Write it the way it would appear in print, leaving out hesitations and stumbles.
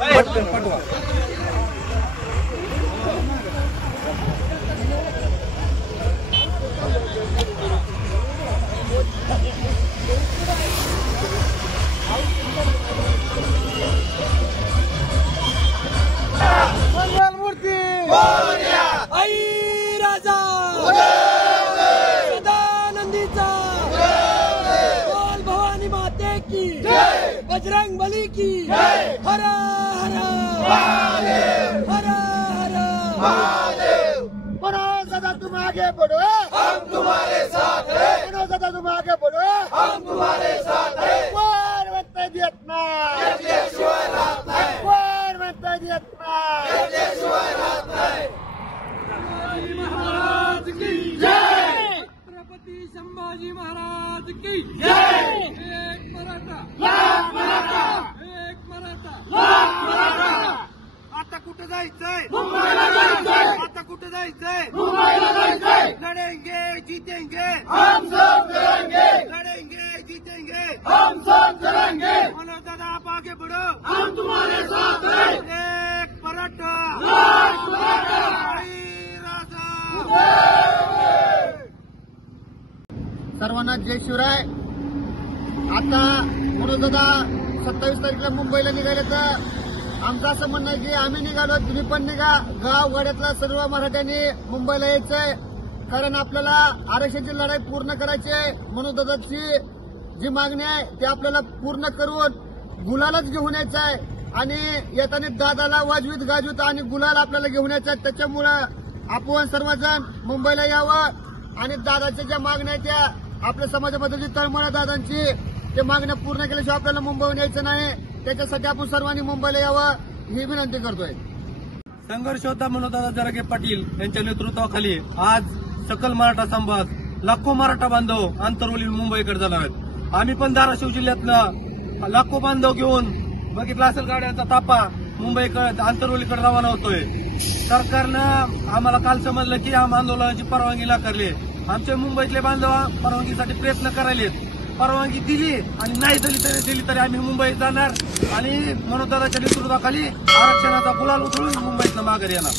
पाठवा. मंगलमूर्ती आई राजा सदानंदीचा बोल भवानी माते की बजरंग बली की हर हर हर हर. बनो सदा तुम आगे बढ़ो, हम तुम्हारे साथ हैं. बनो सदा तुम आगे बढ़ो, हम तुम्हारे साथ हैं. कोण म्हणतंय देत नाही, कोण म्हणतंय देत नाही. महाराज की जय. छत्रपती संभाजी महाराज की जय. एक मराठा लाख मराठा, एक मराठा लाख मराठा. आता कुठे जायचंय? मुंबईला जायचंय. आता कुठे जायचंय? मुंबईला जायचंय. लढेंगे जीतेंगे हम सब लढेंगे, लढेंगे जीतेंगे हम सब लढेंगे. मनोज दादा आप आगे बढ़ो, हम तुम्हारे साथ हैं. एक मराठा लाख मराठा. सर्वांना जय शिवराय. आता म्हणून दादा 27 तारखेला मुंबईला निघाले तर आमचं असं म्हणणं आहे की आम्ही निघालो, तुम्ही पण निघा. गाव गाड्यातल्या सर्व मराठ्यांनी मुंबईला यायचंय, कारण आपल्याला आरक्षणाची लढाई पूर्ण करायची आहे. म्हणून दादाची जी मागणी आहे ती आपल्याला पूर्ण करून गुलालच घेऊन यायचं आहे. आणि येताना दादाला वाजवीत गाजवीत आणि गुलाल आपल्याला घेऊन यायचं आहे. त्याच्यामुळं आपण सर्वजण मुंबईला यावं आणि दादाच्या ज्या मागण्या आहेत त्या आपल्या समाजामध्ये जी तळमळ दादांची ते मागण्या पूर्ण केल्याशिवाय आपल्याला मुंबईहून यायचं नाही. त्याच्यासाठी आपण सर्वांनी मुंबईला यावं ही विनंती करतोय. संघर्ष योद्धा मनोजदादा जरांगे पाटील यांच्या नेतृत्वाखाली आज सकल मराठा संभाग लाखो मराठा बांधव आंतरवली मुंबईकडे जाणार आहेत. आम्ही पण धाराशिव जिल्ह्यातनं लाखो बांधव घेऊन बघितला असेल गाड्यांचा तापा मुंबईकडे आंतरवलीकडे रवाना होतोय. सरकारनं आम्हाला काल समजलं की आम आंदोलनाची परवानगी नाकारली. आमच्या मुंबईतले बांधव परवानगीसाठी प्रयत्न करायलेत. परवानगी दिली आणि नाही दिली तरी आम्ही मुंबईत जाणार आणि मनोजदादाच्या नेतृत्वाखाली आरक्षणाचा गुलाल उधळून मुंबईतनं माघारी येणार.